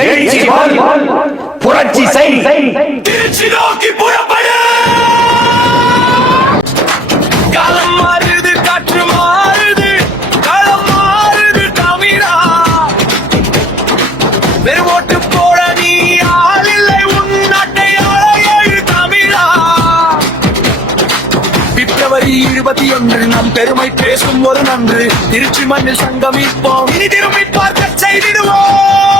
எழுச்சி புரட்சி செய். திருச்சி நோக்கி புறப்படு. காலம் மாறுது, காற்று மாறுது, களம் மாறுது தமிழா. வெறும் ஓட்டு போட நீ ஆள் இல்லை, உன் நாட்டை ஆள எழு தமிழா. பிப்ரவரி 21 நம் பெருமை பேசும் ஒரு நன்று. திருச்சி மண்ணில் சங்கமிப்போம், இனி திரும்பி பார்க்க செய்திடுவோம்.